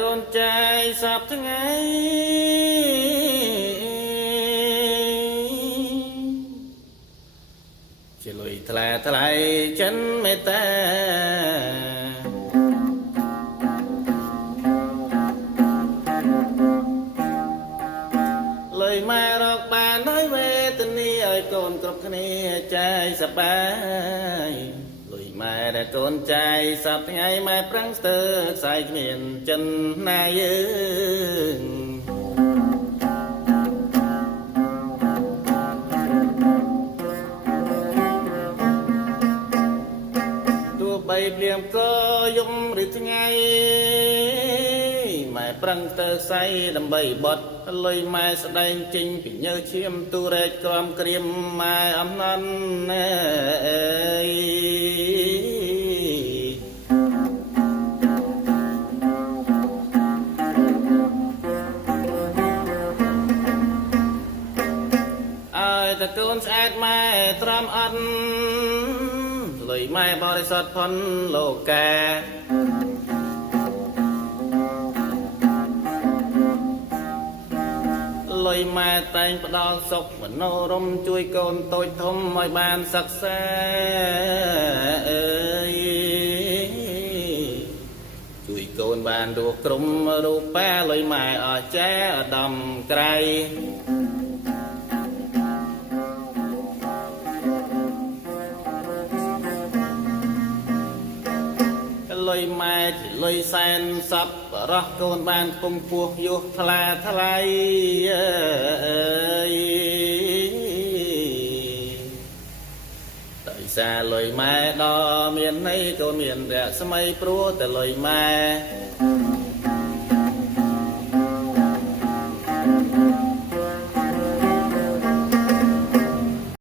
កូនចៃសពថ្ងៃជាលុយថ្លាថ្លៃចិនមេត្តាលុយម៉ែរកបានហើយវេទនីឲ្យកូនគ្រប់គ្នាចៃសប្បាយលុយម៉ែដែលកូនចៃសពថ្ងៃម៉ែប្រឹងស្ទើរខ្សែគ្មានចិនណាយើងទោះបីភ្លៀងក៏យំឬថ្ងៃម៉ែប្រឹងទៅខ្សែដើម្បីបត់លុយម៉ែស្ដែងចេញពីញើសឈាមទូរែកក្រំក្រៀមម៉ែអំណន់អើយតកូនស្អាតម៉ែត្រំអត់លុយម៉ែបរិសុទ្ធផុនលោកាលុយម៉ែតែងផ្ដល់សុខមនោរម្យជួយកូនតូចធំឲ្យបានសិក្សាអើយជួយកូនបានរស់ក្រុមរូបាលុយម៉ែអស្ចារ្យឧត្តមក្រៃលុយម៉ែជាលុយសែនសពរស់កូនបានពងពោះយុះថ្លាថ្លៃអើយដោយសារលុយម៉ែដ៏មានន័យកូនមានរស្មីព្រោះតែលុយម៉ែ